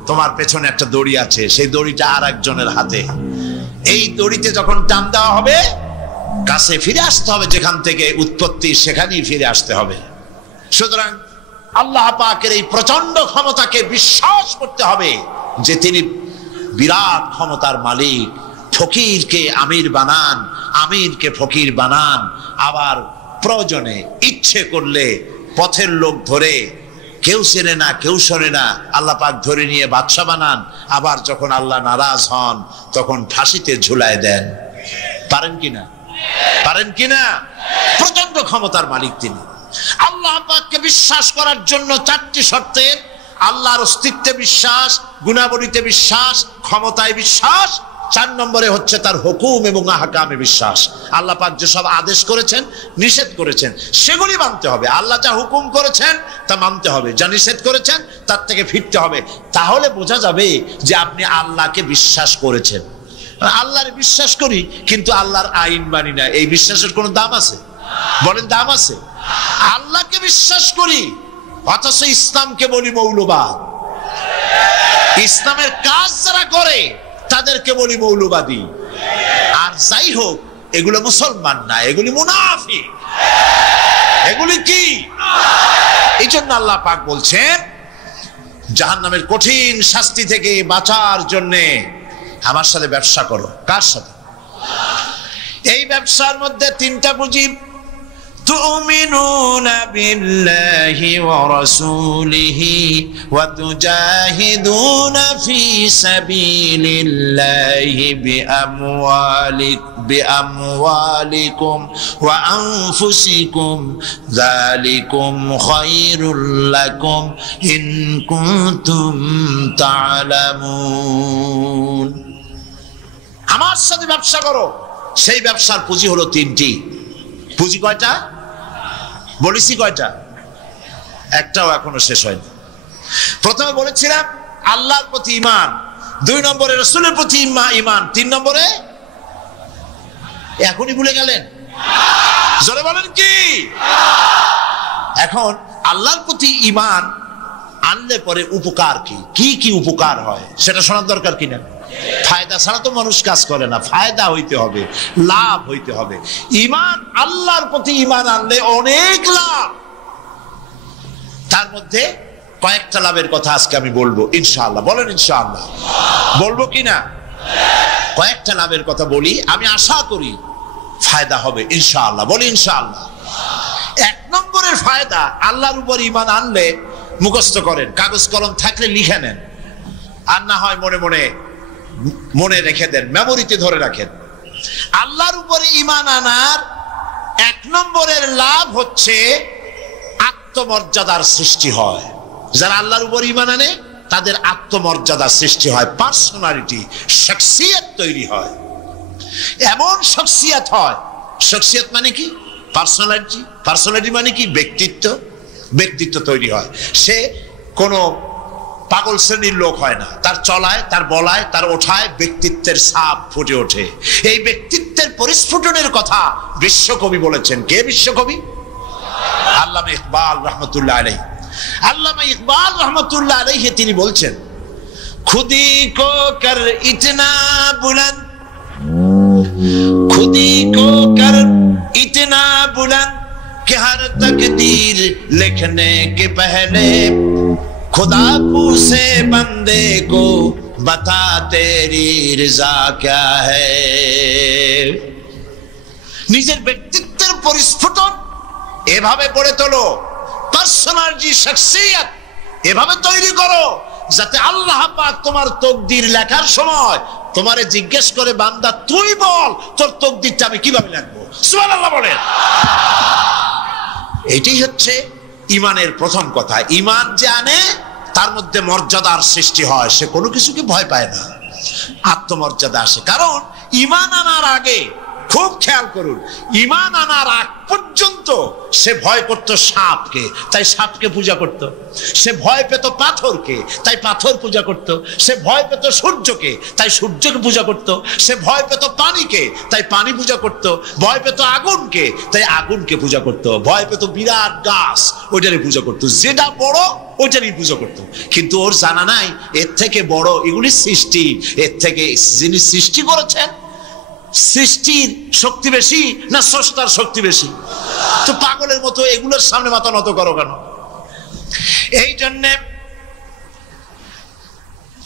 তোমার পেছনে একটা দড়ি আছে, সেই দড়িটা আরেকজনের হাতে। এই দড়িতে যখন টান দেওয়া হবে, কাছে ফিরে আসতে হবে, যেখান থেকে উৎপত্তি সেখানেই ফিরে আসতে হবে। সুতরাং আল্লাহ পাকের এই প্রচন্ড ক্ষমতাকে বিশ্বাস করতে হবে যে তিনি বিরাট ক্ষমতার মালিক। ফকিরকে আমির বানান, আমিরকে ফকির বানান, আবার প্রয়োজনে ইচ্ছে করলে পথের লোক ধরে, কেউ চেনে না কেউ শোনে না, আল্লাহ পাক ধরে নিয়ে বাদশা বানান। আবার যখন আল্লাহ নারাজ হন তখন ফাঁসিতে ঝুলায় দেন। পারেন কিনা? পারেন কিনা? প্রচন্ড ক্ষমতার মালিক তিনি। আল্লাহ পাককে বিশ্বাস করার জন্য 4টি শর্তের, আল্লাহর অস্তিত্বে বিশ্বাস, গুণাবলীতে বিশ্বাস, ক্ষমতায় বিশ্বাস, 4 নম্বরে হচ্ছে তার হুকুম এবং আহকামে বিশ্বাস। আল্লাহ পাক যে সব আদেশ করেছেন, নিষেধ করেছেন, সেগুলি মানতে হবে। আল্লাহ যা হুকুম করেছেন তা মানতে হবে, যা নিষেধ করেছেন তার থেকে ফিরতে হবে। তাহলে বোঝা যাবে যে আপনি আল্লাহকে বিশ্বাস করেছেন। আল্লাহর বিশ্বাস করি কিন্তু আল্লাহর আইন মানি না, এই বিশ্বাসের কোনো দাম আছে? বলেন, দাম আছে? আল্লাহকে বিশ্বাস করি অথচ ইসলামকে বলি মৌলবাদ। ইসলামের কাজ যারা করে তাদেরকে বলি মৌলবাদী। আর যাই হোক, এগুলো মুসলমান না, এগুলি মুনাফিক। এগুলি কি? এই জন্য আল্লাহ পাক বলছেন জাহান্নামের কঠিন শাস্তি থেকে বাঁচার জন্যে আমার সাথে ব্যবসা করো। কার সাথে? এই ব্যবসার মধ্যে 3টা পুঁজি। تؤمنون بالله ورسوله وتجاهدون في سبيل الله بأموالكم وأنفسكم ذلكم خير لكم إن كنتم تعلمون। আমার সাথে ব্যবসা করো। সেই ব্যবসার পুঁজি হলো 3টি। পুঁজি কয়টা বলেছি? কয়টা? একটাও এখনো শেষ হয়নি। প্রথমে বলেছিলাম আল্লাহর প্রতি ঈমান, 2 নম্বরে রাসূলের প্রতি ঈমান, 3 নম্বরে এখনই ভুলে গেলেন? জোরে বলেন কি? এখন আল্লাহর প্রতি ঈমান আনলে পরে উপকার কি কি কি উপকার হয় সেটা শোনার দরকার কিনা? ফায়দা ছাড়া তো মানুষ কাজ করে না, ফায়দা হইতে হবে, লাভ হইতে হবে। ঈমান, আল্লাহর প্রতি ঈমান আনলে অনেক লাভ। তার মধ্যে কয়েকটা লাভের কথা আজকে আমি বলবো ইনশাআল্লাহ। বলেন ইনশাআল্লাহ। বলবো কিনা? কয়েকটা লাভের কথা বলি, আমি আশা করি ফায়দা হবে ইনশাআল্লাহ। বলি ইনশাআল্লাহ। 1 নম্বরের ফায়দা, আল্লাহর উপর ঈমান আনলে মুখস্থ করেন, কাগজ কলম থাকলে লিখে নেন, আর না হয় মনে মনে মনে রেখে দেন, মেমোরিতে ধরে রাখেন। আল্লাহর উপরে ঈমান আনার এক নম্বরের লাভ হচ্ছে আত্মমর্যাদার সৃষ্টি হয়। যারা আল্লাহর উপর ঈমান আনে তাদের আত্মমর্যাদার সৃষ্টি হয়, পার্সোনালিটি, শখসিয়ত তৈরি হয়। এমন শখসিয়ত হয়, শখসিয়ত মানে কি? পার্সোনালিটি। পার্সোনালিটি মানে কি? ব্যক্তিত্ব। ব্যক্তিত্ব তৈরি হয়। সে কোনো পাগল শ্রেণীর লোক হয় না। তার চলায়, তার বলায়, তার ওঠায় ব্যক্তিত্বের ছাপ ফুটে ওঠে। এই ব্যক্তিত্বের পরিস্ফুটনের কথা বিশ্বকবি বলেছেন। কে বিশ্বকবি? আল্লামা ইকবাল রহমতুল্লাহ আলাইহি। আল্লামা ইকবাল রহমতুল্লাহ আলাইহি তিনি বলছেন, খুদি কো কর ইতনা বুলন্দ, खुदी को कर इतना बुलंद कि हर तकदीर लिखने के पहले खुदा पूछे बंदे को बता तेरी रज़ा क्या है। নিজের ব্যক্তিত্বের পরিস্ফুটন এভাবে গড়ে তোলো, পার্সোনালিটি, শখসিয়ত এভাবে তৈরি করো যাতে আল্লাহ পাক তোমার তাকদীর লেখার সময় তোমারে জিজ্ঞেস করে, বান্দা তুই বল তোর তাকদীরটা আমি কিভাবে লিখবো। সুবহানাল্লাহ বলেন। এটাই হচ্ছে ঈমানের প্রথম কথা। ঈমান যে আনে তার মধ্যে মর্যাদার সৃষ্টি হয়, সে কোনো কিছুকে ভয় পায় না, আত্মমর্যাদা আসে। কারণ ঈমান আনার আগে, খুব খেয়াল করুন, ঈমান আনার আগ পর্যন্ত সে ভয় করত সাপকে, তাই সাপকে পূজা করত। সে ভয় পেত পাথরকে, তাই পাথর পূজা করত। সে ভয় পেত সূর্যকে, তাই সূর্যকে পূজা করত। সে ভয় পেত পানিকে, তাই পানি পূজা করত। ভয় পেত আগুনকে, তাই আগুনকে পূজা করত। ভয় পেত বিরাট গাছ, ওইটারই পূজা করত। যেটা বড় ওইটারই পূজা করত। কিন্তু ওর জানা নাই এর থেকে বড় এগুলি সৃষ্টি, এর থেকে যিনি সৃষ্টি করেছেন সৃষ্টির শক্তি বেশি না স্রষ্টার শক্তি বেশি? তো পাগলের মতো এগুলোর সামনে মাথা নত করো কেন? এই জন্যে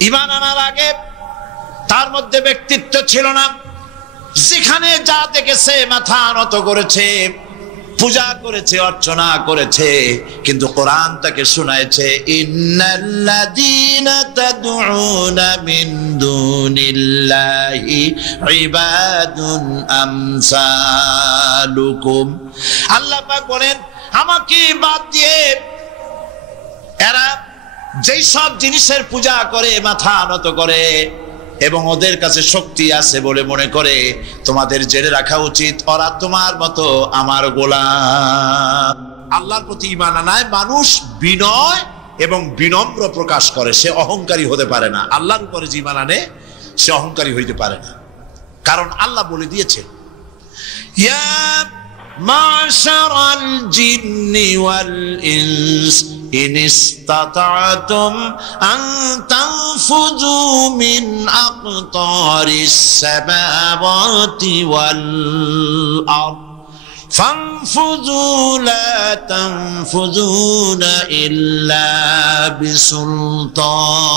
ঈমান আনার আগে তার মধ্যে ব্যক্তিত্ব ছিল না। যেখানে যা দেখেছে মাথা নত করেছে, পূজা করেছে, অর্চনা করেছে। কিন্তু কোরআন তাকে শোনায়ছে, ইন্নাল্লাযীনা তাদউনা মিন দুনিল্লাহি ইবাদুন আমসালুকুম। আল্লাহ পাক বলেন, আমাকে বাদ দিয়ে এরা যেই সব জিনিসের পূজা করে, মাথা নত করে এবং ওদের কাছে শক্তি আছে বলে মনে করে, তোমাদের জেনে রাখা উচিত ওরা তোমার মতো আমার গোলাম। আল্লাহর প্রতি ঈমান আনায় মানুষ বিনয় এবং বিনম্র প্রকাশ করে, সে অহংকারী হতে পারে না। আল্লাহর উপরে যে ঈমান আনে সে অহংকারী হইতে পারে না, কারণ আল্লাহ বলে দিয়েছে, ইয়া মাশারাল জিন্নি ওয়াল ইনস ইন ইসতাতা'তুম আন তানফুযু মিন আকতারিস সামাওয়াতি ওয়াল আরদ ফানফুযু লা তানফুযুনা ইল্লা বিসুলতান।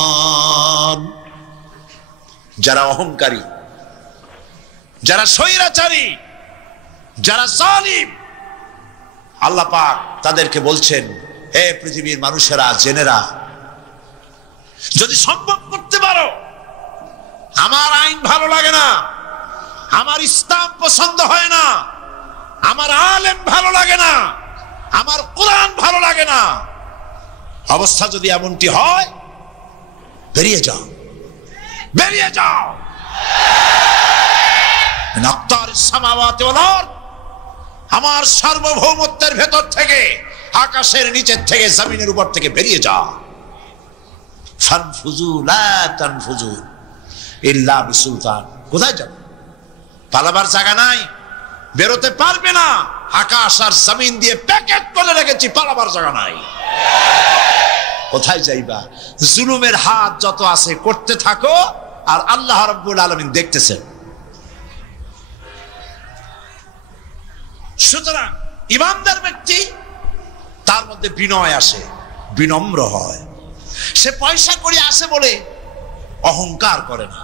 যারা অহংকারী, যারা স্বৈরাচারী, যারা জালিম, আল্লাহ পাক তাদেরকে বলছেন, হে পৃথিবীর মানুষেরা, জেনেরা, যদি সম্ভব করতে পারো, আমার আইন ভালো লাগে না, আমার ইসলাম পছন্দ হয় না, আমার আলেম ভালো লাগে না, আমার কোরআন ভালো লাগে না, অবস্থা যদি এমনটি হয়, বেরিয়ে যাও, বেরিয়ে যাও। আমার সার্বভৌমত্বের ভেতর থেকে, আকাশের নিচের থেকে, জমিনের উপর থেকে বেরিয়ে যা। ফানফুযু লা তানফুযু ইল্লা বিসুলতান। কোথায় যাবে? পালাবার জায়গা নাই, বেরোতে পারবে না। আকাশ আর জমিন দিয়ে প্যাকেট করে রেখেছি, পালাবার জায়গা নাই। কোথায় যাইবা? জুলুমের হাত যত আছে করতে থাকো, আর আল্লাহ রাব্বুল আলামিন দেখতেছেন। সুতরাং ঈমানদার ব্যক্তি, তার মধ্যে বিনয় আসে, বিনম্র হয়। সে পয়সা করে আসে বলে অহংকার করে না,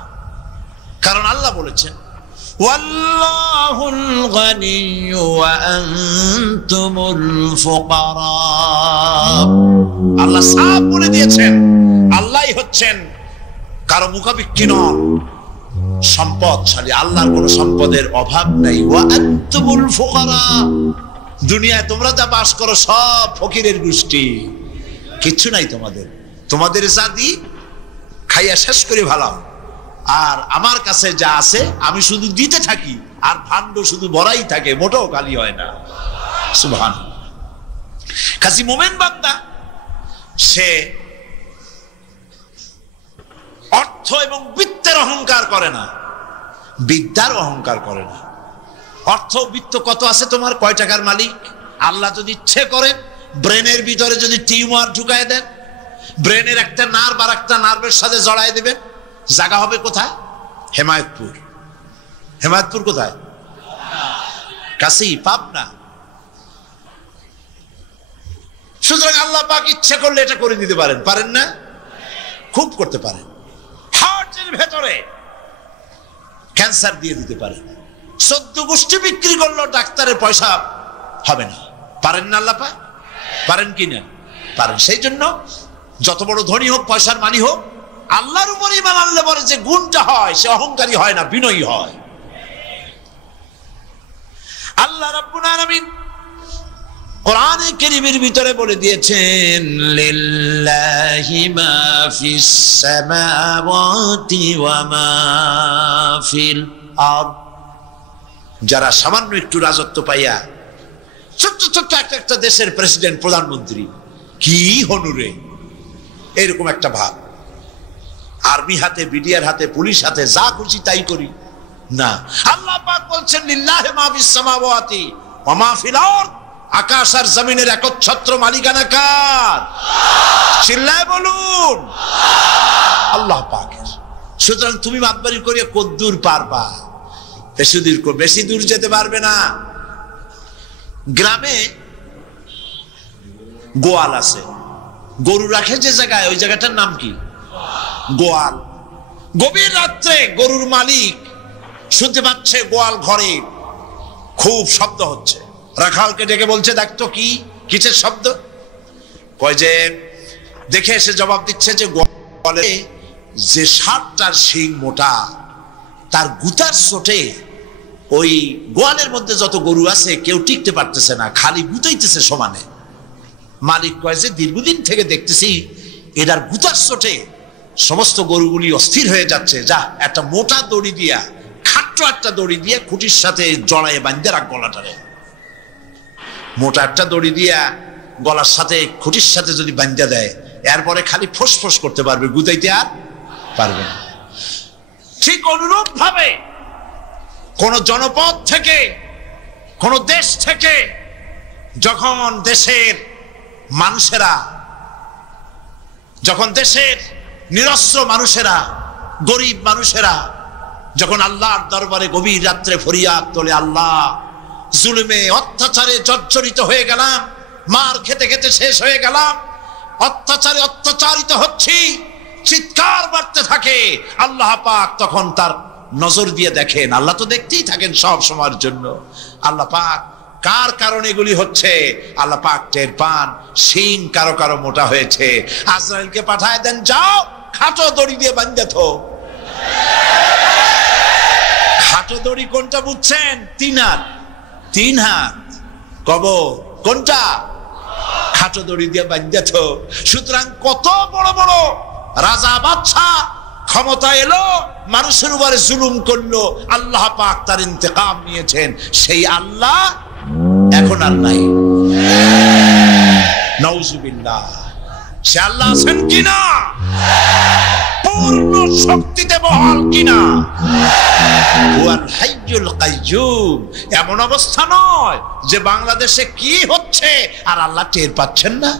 কারণ আল্লাহ বলেছেন, ওয়াল্লাহুল গানিয়্যু ওয়া আনতুমুল ফুকারা। আল্লাহ সাফ বলে দিয়েছেন, আল্লাহই হচ্ছেন, কারো মুখাপেক্ষী নন। সম্পদশালী, আল্লাহর কোন সম্পদের অভাব নাই। ওয়া আনতুমুল ফুকারা, দুনিয়ায় তোমরা যা বাস করো সব ফকিরের গোষ্ঠী, কিচ্ছু নাই তোমাদের। তোমাদের যা দি খাইয়া শেষ করে ভালো, আর আমার কাছে যা আছে আমি শুধু দিতে থাকি, আর ভাণ্ড শুধু ভরাই থাকে, মোটেও খালি হয় না। সুবহানাল্লাহ। কাজী মোমেন বান্দা সে অর্থ এবং বিত্তের অহংকার করে না, বিদ্যার অহংকার করে না। অর্থ বিত্ত কত আছে তোমার, কয় টাকার মালিক? আল্লাহ যদি ইচ্ছে করেন ব্রেনের ভিতরে যদি টিউমার ঢুকায় দেন, ব্রেনের একটা নার্ভ আর একটা নার্ভের সাথে জড়ায় দেবেন, জায়গা হবে কোথায়? হেমায়তপুর। হেমায়তপুর কোথায়? কাছেই, পাবনা। সুতরাং আল্লাহ পাক ইচ্ছে করলে এটা করে দিতে পারেন, পারেন না? খুব করতে পারেন। হার্টের ভেতরে ক্যান্সার দিয়ে দিতে পারেন, 14 গোষ্ঠী বিক্রি করলো ডাক্তারের পয়সা হবে না, পারেন না আল্লাহ পাক? পারেন কি না? পারেন। সেই জন্য যত বড় ধনী হোক, পয়সার মালিক হোক, আল্লাহর উপর ঈমান আনলে পরে যে গুণটা হয়, সে অহংকারী হয় না, বিনয়ী হয়। আল্লাহ রাব্বুল আলামিন কোরআনে কারীমের ভিতরে বলে দিয়েছেন, লিল্লাহি মা ফিস সামাওয়াতি ওয়া মা ফিল আরদ। যারা সামান্য একটু রাজত্ব পাইয়া ছোট্ট ছোট্ট একটা দেশের প্রেসিডেন্ট, প্রধানমন্ত্রী, কি হনুরে, এরকম একটা ভাব, আর্মি হাতে, বিডিআর হাতে, পুলিশ হাতে, যা খুশি তাই করি না। আল্লাহ পাক বলছেন, লিল্লাহি মা ফিস সামাওয়াতি ওয়া মা ফিল আরদ। আকাশ আর জমিনের একচ্ছত্র মালিকানা কার? চিল্লায় বলুন, আল্লাহ পাকের। সুতরাং তুমি বাদবাড়ি করিয়া কদ্দূর পারবা? বেশি দূর যেতে পারবে না। গ্রামে গোয়াল আছে, গরু রাখে যে জায়গায়, ওই জায়গাটার নাম কি? গোয়াল। গভীর রাত্রে গরুর মালিক শুনতে পাচ্ছে গোয়াল ঘরে খুব শব্দ হচ্ছে, রাখালকে ডেকে বলছে, দেখতো কি কিসের শব্দ? কয় যে দেখে এসে জবাব দিচ্ছে যে গোয়ালে যে 7টার শিং মোটা, তার গুতার চোটে ওই গোয়ালের মধ্যে যত গরু আছে কেউ টিকতে পারতেছে না, খালি গুতাইতেছে সমানে। মালিক কয় যে দীর্ঘদিন থেকে দেখতেছি এটার গুতার চোটে সমস্ত গরুগুলি অস্থির হয়ে যাচ্ছে, যা একটা মোটা দড়ি দিয়া, খাট্ট একটা দড়ি দিয়ে খুঁটির সাথে জড়াইয়ে বাঁধতে রাখ গলাটারে। মোটা একটা দড়ি দিয়া গলার সাথে খুঁটির সাথে যদি বাঁধতে দেয়, এরপরে খালি ফোঁস করতে পারবে, গুতাইতে আর পারবে না। ঠিক অনুরূপ ভাবে কোন জনপদ থেকে, কোন দেশ থেকে যখন দেশের মানুষেরা, যখন দেশের নিরস্ত্র মানুষেরা, গরিব মানুষেরা যখন আল্লাহর দরবারে গভীর রাত্রে ফরিয়াদ তোলে, আল্লাহ জুলুমে অত্যাচারে জর্জরিত হয়ে গেলাম, মার খেতে খেতে শেষ হয়ে গেলাম, অত্যাচারে অত্যাচারিত হচ্ছি, চিৎকার বাড়তে থাকে, আল্লাহ পাক তখন তার নজর দিয়ে দেখেন। আল্লাহ তো দেখতেই থাকেন সব সময়ের জন্য। আল্লাহ পাক কার কারণে এগুলি হচ্ছে, আল্লাহ পাক টের পান। শিং কারো কারো মোটা হয়েছে, আজরাইলকে পাঠায় দেন, যাও খাটো দড়ি দিয়ে বাঁধতে থো। খাটো দড়ি কোনটা বুঝছেন? 3 হাত, 3 হাত কবর কোনটা? খাটো দড়ি দিয়ে বাঁধতে থো। সুতরাং কত বড় বড় রাজা বাদশা ক্ষমতা এলো, মানুষের উপরে জুলুম করলো, আল্লাহ পাক তার ইন্তেকাম নিয়েছেন। সেই আল্লাহ এখন আর নাই, নাউজুবিল্লাহ। সে আল্লাহ আছেন কিনা? পূর্ণ শক্তিতে বহাল কিনা? হুয়াল হাইয়ুল কাইয়্যুম। এমন অবস্থা নয় যে বাংলাদেশে কি হচ্ছে আর আল্লাহ টের পাচ্ছেন না।